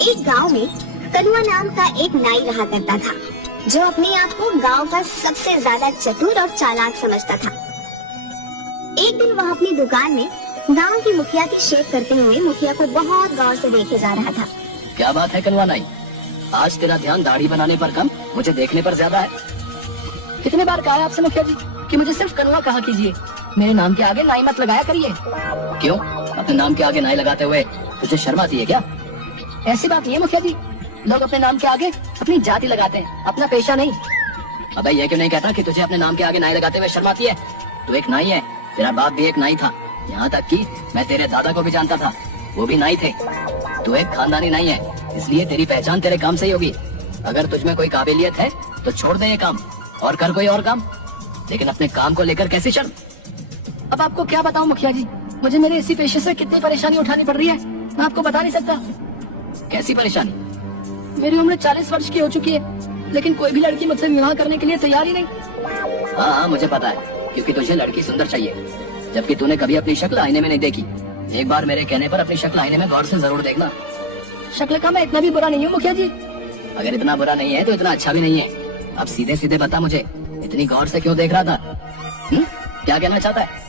एक गांव में कनुआ नाम का एक नाई रहा करता था, जो अपने आप को गांव का सबसे ज्यादा चतुर और चालाक समझता था। एक दिन वह अपनी दुकान में गांव की मुखिया की शेव करते हुए मुखिया को बहुत गौर से देखे जा रहा था। क्या बात है कनुआ नाई, आज तेरा ध्यान दाढ़ी बनाने पर कम, मुझे देखने पर ज्यादा है। कितने बार कहा है आपसे मुखिया जी कि मुझे सिर्फ कनुआ कहा कीजिए, मेरे नाम के आगे नाई मत लगाया करिए। क्यों, अपने नाम के आगे नाई लगाते हुए तुझे शर्म आती है क्या? ऐसी बात नहीं है मुखिया जी, लोग अपने नाम के आगे अपनी जाति लगाते हैं, अपना पेशा नहीं। अबे ये क्यों नहीं कहता कि तुझे अपने नाम के आगे नाई लगाते हुए शर्म आती है? तू एक नाई है, तेरा बाप भी एक नाई था, यहाँ तक कि मैं तेरे दादा को भी जानता था, वो भी नाई थे। तू एक खानदानी नाई है, इसलिए तेरी पहचान तेरे काम से ही होगी। अगर तुझमें कोई काबिलियत है तो छोड़ दे ये काम और कर कोई और काम, लेकिन अपने काम को लेकर कैसी शर्म? अब आपको क्या बताऊं मुखिया जी, मुझे मेरे इसी पेशे से कितनी परेशानी उठानी पड़ रही है, मैं आपको बता नहीं सकता। कैसी परेशानी? मेरी उम्र 40 वर्ष की हो चुकी है, लेकिन कोई भी लड़की मुझसे विवाह करने के लिए तैयार ही नहीं। हाँ, मुझे पता है, क्योंकि तुझे लड़की सुंदर चाहिए, जबकि तूने कभी अपनी शक्ल आईने में नहीं देखी। एक बार मेरे कहने पर अपनी शक्ल आईने में गौर से जरूर देखना। शक्ल का मैं इतना भी बुरा नहीं हूँ मुखिया जी। अगर इतना बुरा नहीं है तो इतना अच्छा भी नहीं है। अब सीधे सीधे बता मुझे, इतनी गौर से क्यों देख रहा था? क्या कहना चाहता है?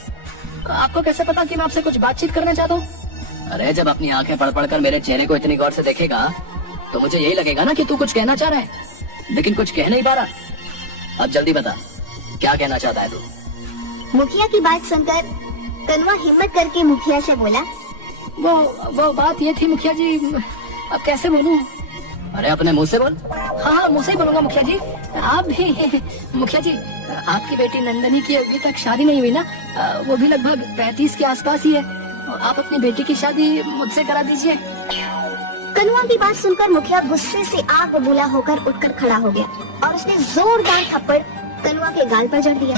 आपको कैसे पता कि मैं आपसे कुछ बातचीत करना चाहता हूँ? अरे जब अपनी आंखें पढ़ पढ़ कर मेरे चेहरे को इतनी गौर से देखेगा तो मुझे यही लगेगा ना कि तू कुछ कहना चाह रहा है, लेकिन कुछ कह नहीं पा रहा। अब जल्दी बता, क्या कहना चाहता है तू? मुखिया की बात सुनकर कनुआ हिम्मत करके मुखिया से बोला, वो बात ये थी मुखिया जी, अब कैसे बोलूं? अरे अपने मुंह से बोल। हाँ, मुंह से ही बोलूंगा मुखिया जी। आप भी मुखिया जी, आपकी बेटी नंदनी की अभी तक शादी नहीं हुई ना, वो भी लगभग 35 के आसपास ही है। आप अपनी बेटी की शादी मुझसे करा दीजिए। कनुआ की बात सुनकर मुखिया गुस्से से आग बबूला होकर उठकर खड़ा हो गया और उसने जोरदार थप्पड़ कनुआ के गाल पर जड़ दिया।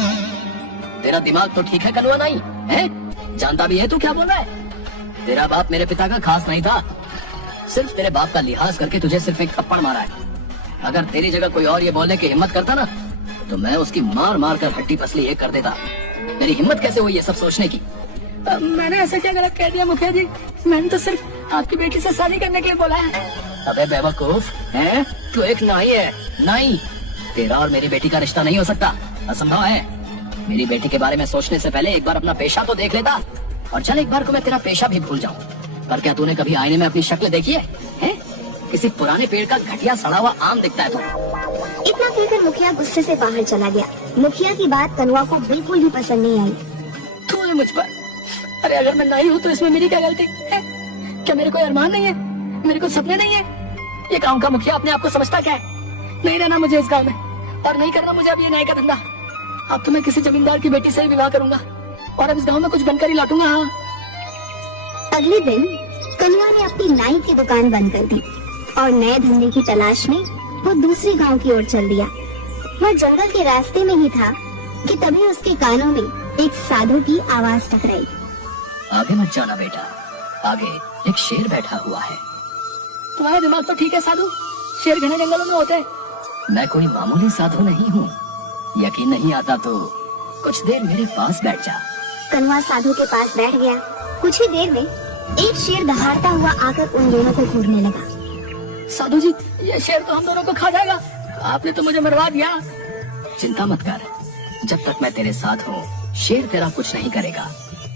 तेरा दिमाग तो ठीक है कनुआ नहीं है? जानता भी है तू क्या बोल रहा है? तेरा बाप मेरे पिता का खास नहीं था, सिर्फ तेरे बाप का लिहाज करके तुझे सिर्फ एक थप्पड़ मारा है। अगर तेरी जगह कोई और ये बोलने की हिम्मत करता ना, तो मैं उसकी मार मार कर हड्डी पसली एक कर देता। मेरी हिम्मत कैसे हुई ये सब सोचने की? मैंने ऐसा क्या गलत कह दिया मुखिया जी? मैंने तो सिर्फ आपकी बेटी से शादी करने के लिए बोला है। अबे बेवकूफ है, तू एक नाई है, नाई। तेरा और मेरी बेटी का रिश्ता नहीं हो सकता, असंभव है। मेरी बेटी के बारे में सोचने से पहले एक बार अपना पेशा तो देख लेता। और चल, एक बार को मैं तेरा पेशा भी भूल जाऊं, पर क्या तूने कभी आईने में अपनी शक्ल देखी है? किसी पुराने पेड़ का घटिया सड़ा हुआ आम दिखता है तो। इतना कहकर मुखिया गुस्से से बाहर चला गया। मुखिया की बात कनुआ को बिल्कुल भी पसंद नहीं आई। तू है मुझ पर, अरे अगर मैं नाई हूँ तो इसमें मेरी क्या गलती है? क्या मेरे कोई अरमान नहीं है? मेरे को सपने नहीं है? ये गाँव का मुखिया अपने आप को समझता क्या है? नहीं रहना मुझे इस गाँव में, और नहीं करना मुझे अब ये नाई का धंधा। अब तो मैं किसी जमींदार की बेटी से ही विवाह करूंगा और अब इस गाँव में कुछ बनकर ही लौटूंगा। हाँ। अगले दिन कनुआ ने अपनी नाई की दुकान बंद कर दी और नए धंधे की तलाश में वो दूसरे गांव की ओर चल दिया। वह जंगल के रास्ते में ही था कि तभी उसके कानों में एक साधु की आवाज टकराई। आगे मत जाना बेटा, आगे एक शेर बैठा हुआ है। तुम्हारा दिमाग तो ठीक है साधु, शेर घने जंगलों में होते हैं। मैं कोई मामूली साधु नहीं हूँ, यकीन नहीं आता तो कुछ देर मेरे पास बैठ जा। कनुआ साधु के पास बैठ गया। कुछ ही देर में एक शेर दहाड़ता हुआ आकर उन दोनों को घूरने लगा। साधु जी, ये शेर तो हम दोनों को खा जाएगा, आपने तो मुझे मरवा दिया। चिंता मत कर, जब तक मैं तेरे साथ हूँ शेर तेरा कुछ नहीं करेगा,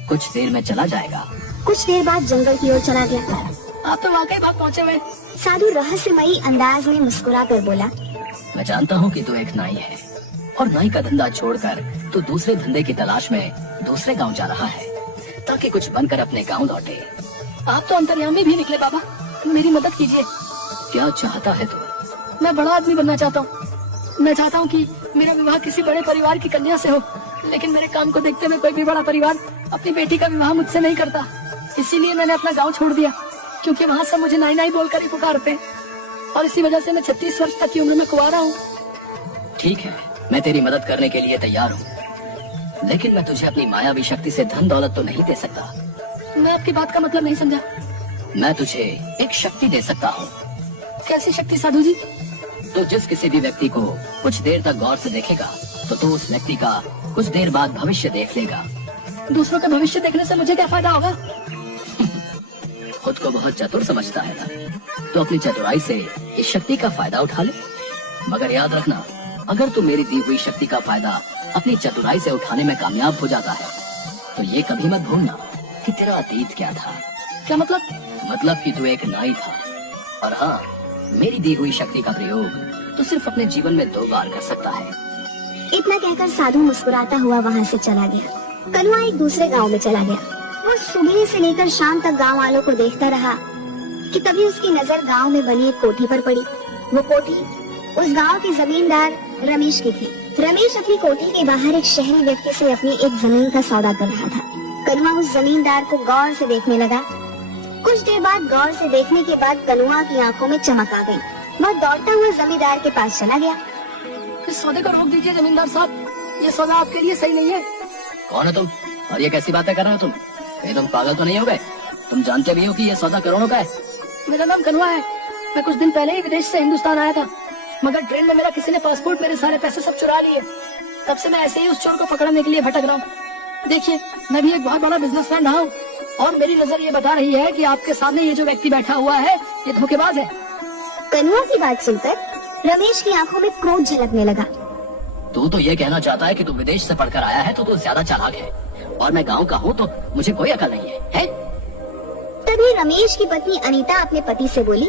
कुछ देर में चला जाएगा। कुछ देर बाद जंगल की ओर चला गया। आप तो वाकई बात पहुँचे हुए। साधु रहस्यमयी अंदाज में मुस्कुरा कर बोला, मैं जानता हूँ कि तू एक नाई है और नाई का धंधा छोड़कर तू दूसरे धंधे की तलाश में दूसरे गाँव जा रहा है ताकि कुछ बनकर अपने गाँव लौटे। आप तो अंतर्यामी भी निकले बाबा, मेरी मदद कीजिए। क्या चाहता है तू? मैं बड़ा आदमी बनना चाहता हूँ। मैं चाहता हूँ कि मेरा विवाह किसी बड़े परिवार की कन्या से हो, लेकिन मेरे काम को देखते हुए कोई भी बड़ा परिवार अपनी बेटी का विवाह मुझसे नहीं करता। इसीलिए मैंने अपना गांव छोड़ दिया, क्योंकि वहाँ सब मुझे नाई नाई बोलकर ही पुकारते हैं, और इसी वजह से मैं 36 वर्ष तक की उम्र में कुंवारा हूँ। ठीक है, मैं तेरी मदद करने के लिए तैयार हूँ, लेकिन मैं तुझे अपनी मायावी शक्ति से धन दौलत तो नहीं दे सकता। मैं आपकी बात का मतलब नहीं समझा। मैं तुझे एक शक्ति दे सकता हूँ। कैसी शक्ति साधु जी? तो जिस किसी भी व्यक्ति को कुछ देर तक गौर से देखेगा तो तू उस व्यक्ति का कुछ देर बाद भविष्य देख लेगा। दूसरों का भविष्य देखने से मुझे क्या फायदा होगा? खुद को बहुत चतुर समझता है ना, तो अपनी चतुराई से इस शक्ति का फायदा उठा ले। मगर याद रखना, अगर तू मेरी दी हुई शक्ति का फायदा अपनी चतुराई से उठाने में कामयाब हो जाता है, तो ये कभी मत भूलना कि तेरा अतीत क्या था। क्या मतलब? मतलब कि तू एक नाई था। और हाँ, मेरी दी हुई शक्ति का प्रयोग तो सिर्फ अपने जीवन में 2 बार कर सकता है। इतना कहकर साधु मुस्कुराता हुआ वहाँ से चला गया। कनुआ एक दूसरे गांव में चला गया। वो सुबह से लेकर शाम तक गांव वालों को देखता रहा कि तभी उसकी नजर गांव में बनी एक कोठी पर पड़ी। वो कोठी उस गांव के जमींदार रमेश की थी। रमेश अपनी कोठी के बाहर एक शहरी व्यक्ति से अपनी एक जमीन का सौदा कर रहा था। कनुआ उस जमींदार को गौर से देखने लगा। कुछ देर बाद गौर से देखने के बाद कनुआ की आंखों में चमक आ गई। वह दौड़ता हुआ जमींदार के पास चला गया। इस सौदे को रोक दीजिए जमींदार साहब, ये सौदा आपके लिए सही नहीं है। कौन है तुम और ये कैसी बातें कर रहे हो तुम? कहीं तुम पागल तो नहीं हो गए? तुम जानते भी हो कि ये सौदा करोड़ों का है। मेरा नाम कनुआ है। मैं कुछ दिन पहले ही विदेश से हिंदुस्तान आया था, मगर ट्रेन में मेरा किसी ने पासपोर्ट, मेरे सारे पैसे सब चुरा लिए। तब से मैं ऐसे ही उस चोर को पकड़ने के लिए भटक रहा हूँ। देखिए, मैं भी एक बहुत बड़ा बिजनेसमैन रहा हूँ और मेरी नजर ये बता रही है कि आपके सामने ये जो व्यक्ति बैठा हुआ है ये धोखेबाज है। कनुआ की बात सुनकर रमेश की आंखों में क्रोध झलकने लगा। तू तो ये कहना चाहता है कि तू विदेश से पढ़कर आया है तो तू ज्यादा चालाक है, और मैं गांव का हूँ तो मुझे कोई अकल नहीं है? तभी रमेश की पत्नी अनीता अपने पति से बोली,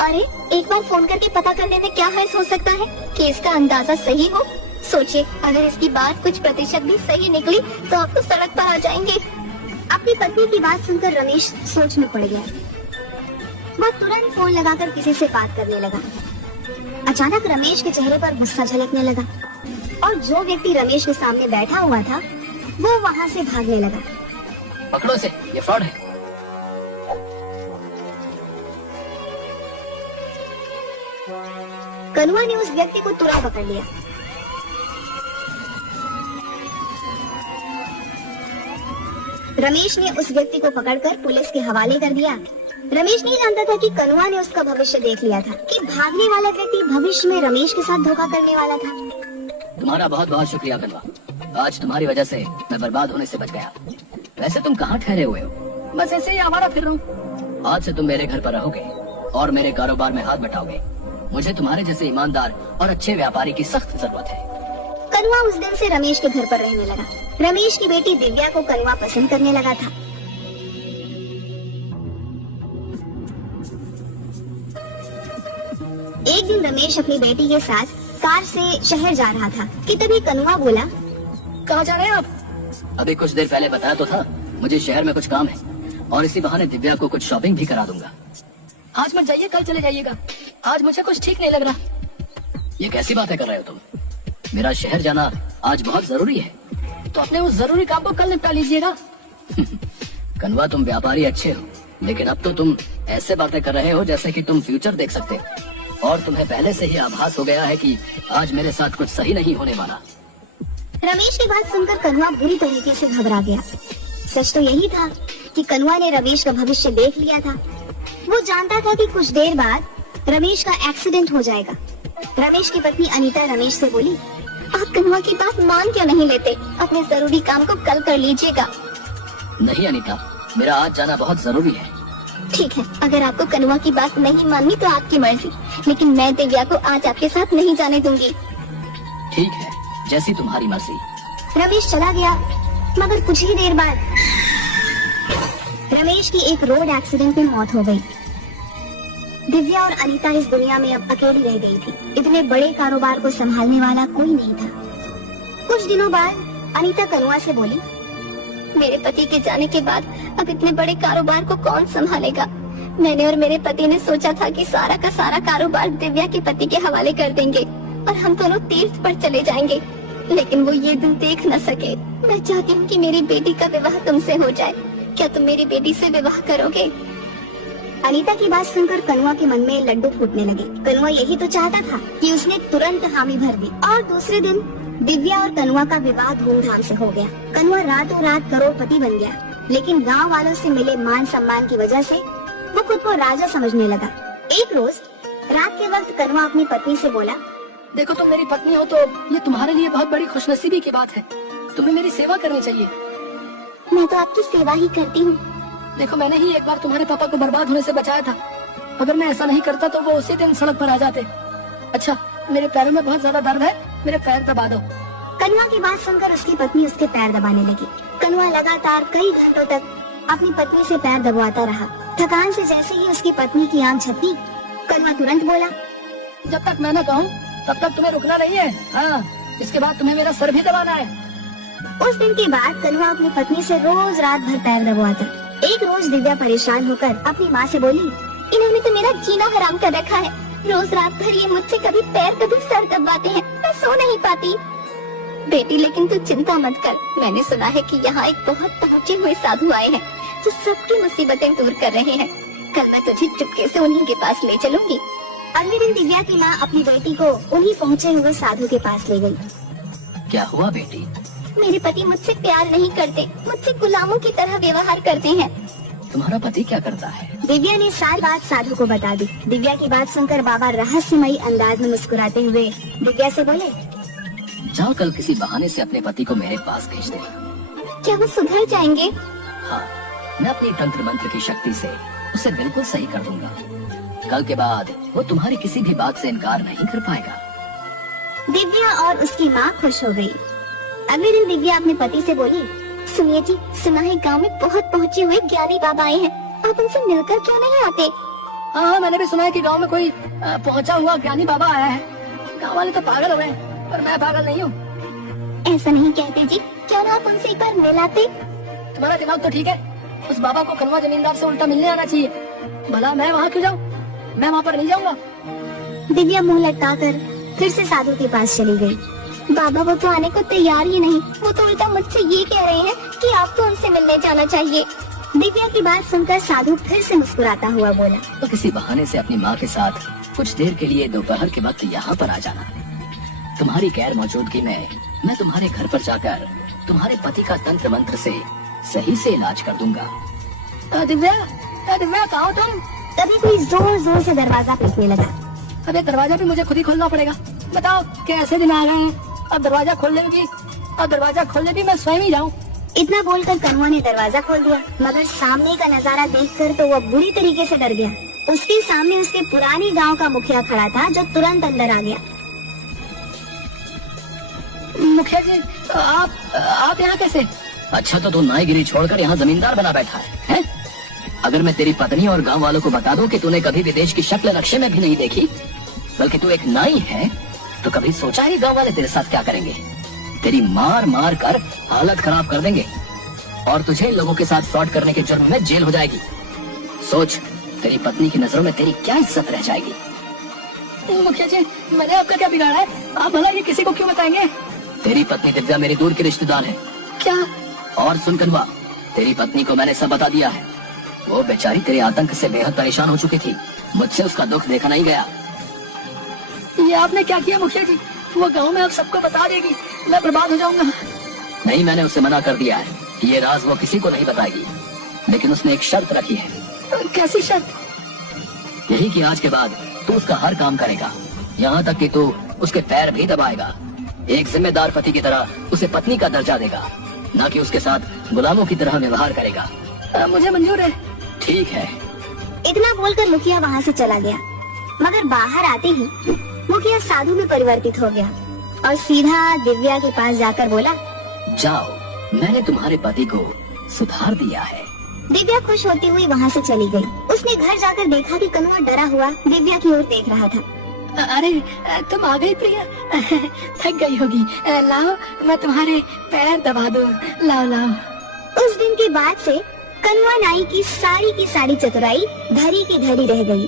अरे एक बार फोन करके पता करने में क्या हर्ज हो सकता है कि इसका अंदाजा सही हो। सोचिए, अगर इसकी बात कुछ प्रतिशत भी सही निकली तो आप तो सड़क पर आ जाएंगे। अपनी पत्नी की बात सुनकर रमेश सोच में पड़ गया। वह तुरंत फोन लगाकर किसी से बात करने लगा। अचानक रमेश के चेहरे पर गुस्सा झलकने लगा और जो व्यक्ति रमेश के सामने बैठा हुआ था वो वहाँ से भागने लगा। पकड़ो इसे, ये फ्रॉड है। कनुआ ने उस व्यक्ति को तुरंत पकड़ लिया। रमेश ने उस व्यक्ति को पकड़कर पुलिस के हवाले कर दिया। रमेश नहीं जानता था कि कनुआ ने उसका भविष्य देख लिया था कि भागने वाला व्यक्ति भविष्य में रमेश के साथ धोखा करने वाला था। तुम्हारा बहुत बहुत शुक्रिया कनुआ, आज तुम्हारी वजह से मैं बर्बाद होने से बच गया। वैसे तुम कहाँ ठहरे हुए हो? बस ऐसे ही आवारा फिर रहा हूँ। आज से तुम मेरे घर पर रहोगे और मेरे कारोबार में हाथ बटाओगे। मुझे तुम्हारे जैसे ईमानदार और अच्छे व्यापारी की सख्त जरूरत है। कनुआ उस दिन से रमेश के घर पर रहने लगा। रमेश की बेटी दिव्या को कनुआ पसंद करने लगा था। एक दिन रमेश अपनी बेटी के साथ कार से शहर जा रहा था कि तभी कनुआ बोला, कहाँ जा रहे हैं आप? अभी कुछ देर पहले बताया तो था, मुझे शहर में कुछ काम है और इसी बहाने दिव्या को कुछ शॉपिंग भी करा दूंगा। आज मत जाइए, कल चले जाइएगा। आज मुझे कुछ ठीक नहीं लग रहा। ये कैसी बातें कर रहे हो तुम? मेरा शहर जाना आज बहुत जरूरी है, तो अपने उस जरूरी काम को कल निपटा लीजिएगा। कनुआ, तुम व्यापारी अच्छे हो, लेकिन अब तो तुम ऐसे बातें कर रहे हो जैसे कि तुम फ्यूचर देख सकते हो, और तुम्हें पहले से ही आभास हो गया है कि आज मेरे साथ कुछ सही नहीं होने वाला। रमेश की बात सुनकर कनुआ बुरी तरीके से घबरा गया। सच तो यही था कि कनुआ ने रमेश का भविष्य देख लिया था। वो जानता था कि कुछ देर बाद रमेश का एक्सीडेंट हो जाएगा। रमेश की पत्नी अनीता रमेश से बोली, आप कनुआ की बात मान क्यों नहीं लेते? अपने जरूरी काम को कल कर लीजिएगा। नहीं अनीता, मेरा आज जाना बहुत जरूरी है। ठीक है, अगर आपको कनुआ की बात नहीं माननी तो आपकी मर्जी, लेकिन मैं दिव्या को आज आपके साथ नहीं जाने दूंगी। ठीक है, जैसी तुम्हारी मर्जी। रमेश चला गया, मगर कुछ ही देर बाद रमेश की एक रोड एक्सीडेंट में मौत हो गई। दिव्या और अनीता इस दुनिया में अब अकेली रह गई थी। इतने बड़े कारोबार को संभालने वाला कोई नहीं था। कुछ दिनों बाद अनीता कनुआ से बोली, मेरे पति के जाने के बाद अब इतने बड़े कारोबार को कौन संभालेगा? मैंने और मेरे पति ने सोचा था कि सारा का सारा कारोबार दिव्या के पति के हवाले कर देंगे और हम दोनों तीर्थ पर चले जाएंगे, लेकिन वो ये दिन देख न सके। मैं चाहती हूँ कि मेरी बेटी का विवाह तुमसे हो जाए। क्या तुम मेरी बेटी से विवाह करोगे? अनीता की बात सुनकर कनुआ के मन में लड्डू फूटने लगे। कनुआ यही तो चाहता था कि उसने तुरंत हामी भर दी और दूसरे दिन दिव्या और कनुआ का विवाह धूमधाम से हो गया। कनुआ रातों रात करोड़पति बन गया, लेकिन गांव वालों से मिले मान सम्मान की वजह से वो खुद को राजा समझने लगा। एक रोज रात के वक्त कनुआ अपनी पत्नी से बोला, देखो, तुम मेरी पत्नी हो तो ये तुम्हारे लिए बहुत बड़ी खुशनसीबी की बात है। तुम्हें मेरी सेवा करनी चाहिए। मैं तो आपकी सेवा ही करती हूँ, देखो मैंने ही एक बार तुम्हारे पापा को बर्बाद होने से बचाया था। अगर मैं ऐसा नहीं करता तो वो उसी दिन सड़क पर आ जाते। अच्छा, मेरे पैरों में बहुत ज्यादा दर्द है, मेरे पैर दबा दो। कनुआ की बात सुनकर उसकी पत्नी उसके पैर दबाने लगी। कनुआ लगातार कई घंटों तक अपनी पत्नी से पैर दबाता रहा। थकान से जैसे ही उसकी पत्नी की आंख झपकी, कनुआ तुरंत बोला, जब तक मैं न कहूँ तब तक तुम्हें रुकना नहीं है। हाँ, इसके बाद तुम्हें मेरा सर भी दबाना है। उस दिन के बाद कनुआ अपनी पत्नी से रोज रात भर पैर दबवाता। एक रोज दिव्या परेशान होकर अपनी माँ से बोली, इन्होंने तो मेरा जीना हराम कर रखा है। रोज रात भर ये मुझसे कभी पैर कभी सर दबाते हैं, मैं सो नहीं पाती। बेटी लेकिन तू चिंता मत कर, मैंने सुना है कि यहाँ एक बहुत पहुँचे हुए साधु आए हैं जो सबकी मुसीबतें दूर कर रहे हैं। कल मैं तुझे चुपके से उन्हीं के पास ले चलूंगी। अगले दिन दिव्या की माँ अपनी बेटी को उन्हीं पहुँचे हुए साधु के पास ले गई। क्या हुआ बेटी? मेरे पति मुझसे प्यार नहीं करते, मुझसे गुलामों की तरह व्यवहार करते हैं। तुम्हारा पति क्या करता है? दिव्या ने सारी बात साधु को बता दी। दिव्या की बात सुनकर बाबा रहस्यमयी अंदाज में मुस्कुराते हुए दिव्या से बोले, जाओ कल किसी बहाने से अपने पति को मेरे पास भेज देना। क्या वो सुधर जाएंगे? हाँ, मैं अपनी तंत्र मंत्र की शक्ति से उसे बिल्कुल सही कर दूंगा। कल के बाद वो तुम्हारी किसी भी बात से इनकार नहीं कर पाएगा। दिव्या और उसकी माँ खुश हो गई। अगले दिन दिव्या अपने पति से बोली, सुनिए जी, सुना है गांव में बहुत पहुँचे हुए ज्ञानी बाबा आए हैं, आप उनसे मिलकर क्यों नहीं आते? हाँ, मैंने भी सुना है कि गांव में कोई पहुंचा हुआ ज्ञानी बाबा आया है। गांव वाले तो पागल हो गए, पर मैं पागल नहीं हूँ। ऐसा नहीं कहते जी, क्यों ना आप उनसे एक बार मिलाते? तुम्हारा दिमाग तो ठीक है, उस बाबा को कनुआ जमींदार से उल्टा मिलने आना चाहिए। भला मैं वहाँ क्यों जाऊँ? मैं वहाँ पर नहीं जाऊँगा। दिव्या मुँह लटकाकर फिर से साधु के पास चली गई। बाबा वो तो आने को तैयार ही नहीं, वो तो उल्टा मुझसे ये कह रहे हैं कि आपको उनसे मिलने जाना चाहिए। दिव्या की बात सुनकर साधु फिर से मुस्कुराता हुआ बोला, तो किसी बहाने से अपनी माँ के साथ कुछ देर के लिए दोपहर के वक्त यहाँ पर आ जाना। तुम्हारी गैर मौजूदगी में मैं तुम्हारे घर पर जाकर तुम्हारे पति का तंत्र मंत्र से सही से इलाज कर दूंगा। दिव्या, दिव्या कहाँ हो तुम? तभी कोई जोर जोर से दरवाजा पीटने लगा। अबे दरवाजा भी मुझे खुद ही खोलना पड़ेगा। बताओ कैसे दिन आ गए हैं, अब दरवाजा खोलने भी मैं स्वयं ही जाऊँ। इतना बोलकर कनुआ ने दरवाजा खोल दिया, मगर सामने का नजारा देखकर तो वह बुरी तरीके से डर गया। उसके सामने उसके पुराने गांव का मुखिया खड़ा था, जो तुरंत अंदर आ गया। मुखिया जी, आप यहाँ कैसे? अच्छा, तो तू नाईगिरी छोड़कर यहाँ जमींदार बना बैठा है? अगर मैं तेरी पत्नी और गांव वालों को बता दूं कि तूने कभी विदेश की शक्ल नक्शे में भी नहीं देखी, बल्कि तू एक नाई है, तो कभी सोचा ही गांव वाले तेरे साथ क्या करेंगे? तेरी मार मार कर हालत खराब कर देंगे और तुझे लोगों के साथ फ्रॉड करने के जुर्म में जेल हो जाएगी। सोच, तेरी पत्नी की नजरों में तेरी क्या इज्जत रह जाएगी। मुखिया जी, मैंने आपका क्या बिगाड़ा है? आप भला ये किसी को क्यों बताएंगे? तेरी पत्नी दिव्या मेरी दूर की रिश्तेदार है। क्या? और सुन कनुआ, तेरी पत्नी को मैंने सब बता दिया है। वो बेचारी तेरे आतंक से बेहद परेशान हो चुकी थी, मुझसे उसका दुख देखा नहीं गया। ये आपने क्या किया मुखिया जी? वो गांव में आप सबको बता देगी, मैं बर्बाद हो जाऊंगा। नहीं, मैंने उसे मना कर दिया है कि ये राज वो किसी को नहीं बताएगी, लेकिन उसने एक शर्त रखी है। कैसी शर्त? यही कि आज के बाद तू उसका हर काम करेगा, यहाँ तक कि तू उसके पैर भी दबाएगा। एक जिम्मेदार पति की तरह उसे पत्नी का दर्जा देगा, न कि उसके साथ गुलामों की तरह व्यवहार करेगा। मुझे मंजूर है। ठीक है। इतना बोलकर मुखिया वहाँ से चला गया, मगर बाहर आते ही मुखिया साधु में परिवर्तित हो गया और सीधा दिव्या के पास जाकर बोला, जाओ, मैंने तुम्हारे पति को सुधार दिया है। दिव्या खुश होती हुई वहाँ से चली गई। उसने घर जाकर देखा कि कनुआ डरा हुआ दिव्या की ओर देख रहा था। अरे तुम आ गई प्रिया, थक गई होगी, लाओ मैं तुम्हारे पैर दबा दूं, लाओ लाओ। उस दिन के बाद से कनुआ नाई की सारी चतुराई धरी की धरी रह गई।